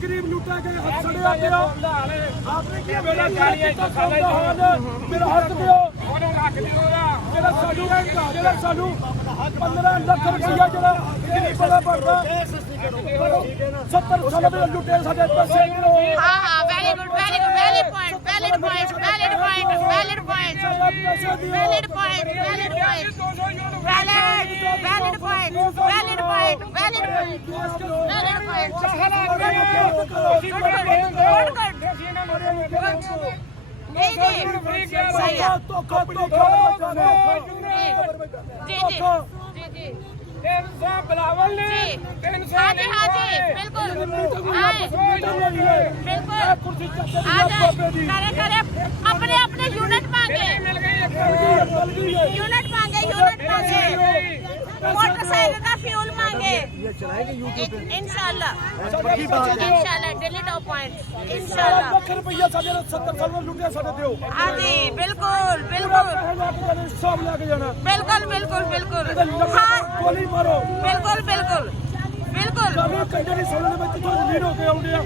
गरीब लुटा के हथ सड़िया पिया मेरा हक दियो मेरा सानू 15 लाख रुपया जरा बड़ा बढ़ता 70 साल में लुटे साडे पैसे हाँ हाँ very good valid point valid point valid point valid point valid point valid point valid point valid point valid Bilawal ने हाँ जी बिल्कुल करे अपने अपने यूनिट मांगे मोटरसाइकिल का फ्यूल मांगे इंशाल्लाह दिल्ली टॉप पॉइंट इंशाल्लाह रुपया 70 साल में लुटे साडे दियो हाँ जी बिल्कुल बिल्कुल सब लेके जाना बिल्कुल बिल्कुल बिल्कुल हाँ गोली मारो बिल्कुल बिल्कुल बिल्कुल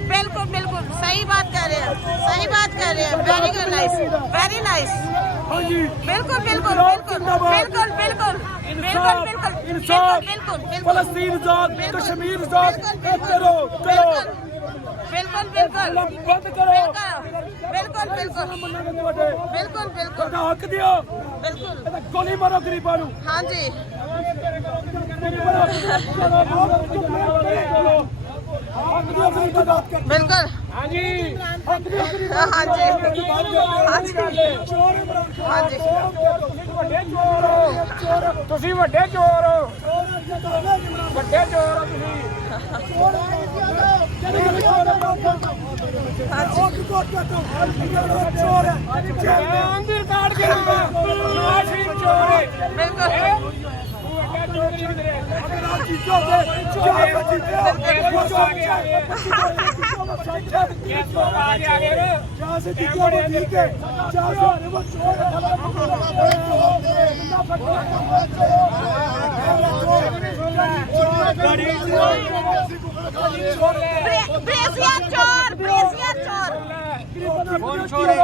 बिल्कुल बिल्कुल सही बात कर रहे हैं very good nice very nice बिल्कुल बिल्कुल बिल्कुल बिल्कुल बिल्कुल बिल्कुल बिल्कुल फलस्तीन आजाद कश्मीर आजाद करो करो बिल्कुल बिल्कुल बंद करो बिल्कुल बिल्कुल बिल्कुल बिल्कुल हक दियो बिल्कुल गोली मारो गरीबां नूं हाँ जी बिल्कुल हाँ जी हाँ जी हाँ जी हाँ जी ਤੁਸੀਂ ਵੱਡੇ ਚੋਰ ਹੋ ਵੱਡੇ ਚੋਰ ਹੋ ਤੁਸੀਂ ਅੰਦਰ ਕਾਟ ਕੇ ਸ਼ਰੀਫ ਚੋਰ ਹੈ बिल्कुल ब्रेसिया चोर ब्रेसिया चोर छोरे